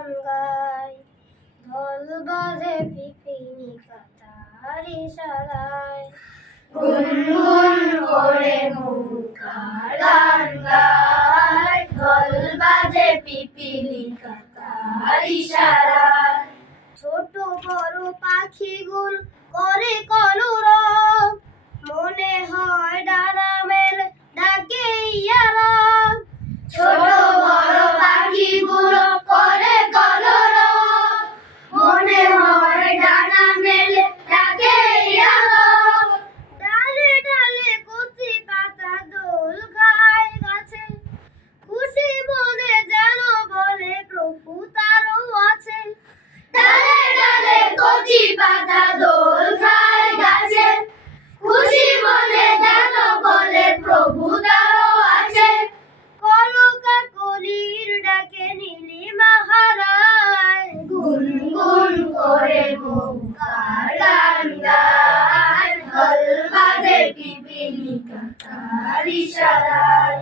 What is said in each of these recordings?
গান গায়, ঢোল বাজে পিপিলি কাতার ইশারায়। গুনগুন করে নৌকার গান গায়, ঢোল বাজে পিপিলি কাতার ইশারায়। ছোট বড় পাখিগুলো করে কলরব, মনে হয় ডানা মেলে ডাকে ইয়ারা। ছোট বড় পাখিগুলো করে কলরব, মনে হয় ডানা মেলে ডাকে ইয়ারব। ডালে ডালে কচি পাতা দোল খায় গাছে, খুশি মনে যেন বলে প্রভু তারও আছে। ডালে ডালে কচি পাতা দোল খায় গাছে, খুশি মনে যেন বলে প্রভু তারও আছে। কলকাকলির ডাকে নীলিমা হারায়, গুনগুন করে নৌকার গান গায়, ঢোল বাজে পিপিলি কাতার ইশারায়।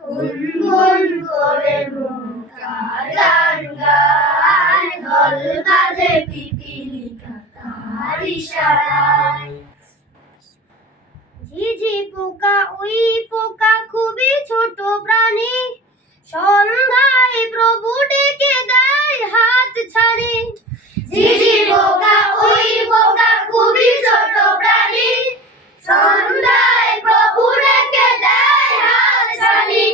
গুনগুন করে নৌকার গান গায়, ঢোল বাজে পিপিলি কাতার ইশারায়। ঝিঝি পোকা ওই পোকা খুবই ছোট প্রাণী, সন্ধ্যায় প্রভু ডেকে দেয় হাত ছাড়ি। ঝিঝি পোকা ওই পোকা খুবই ছোট প্রাণী, সন্ধ্যায় প্রভু ডেকে দেয় হাত ছাড়ি।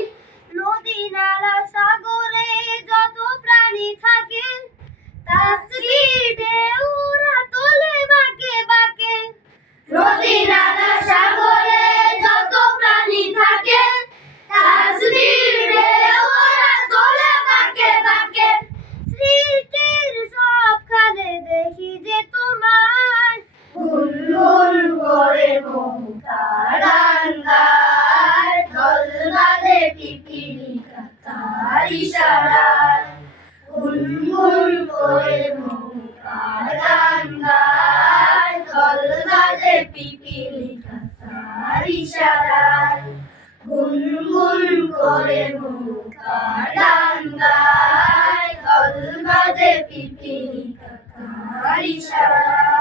নদী নালা সাগরে যত প্রাণী থাকে, তাসবিহ ঢেউ ওরা তোলে বাঁকে বাঁকে। নদী নালা সাগরে যত প্রাণী থাকে, তাসবিহ ঢেউ ওরা তোলে বাঁকে বাঁকে। সৃষ্টির সবখানে দেখি যে তোমায়, গুনগুন করে নৌকার গান গায়, ঢোল বাজে পিপিলি কাতার ইশারায়। গুনগুন করে নৌকার গান গায়, ঢোল বাজে পিপিলি কাতার ইশারায়। গুনগুন করে নৌকার গান গায়, ঢোল বাজে পিপিলি কাতার ইশারায়।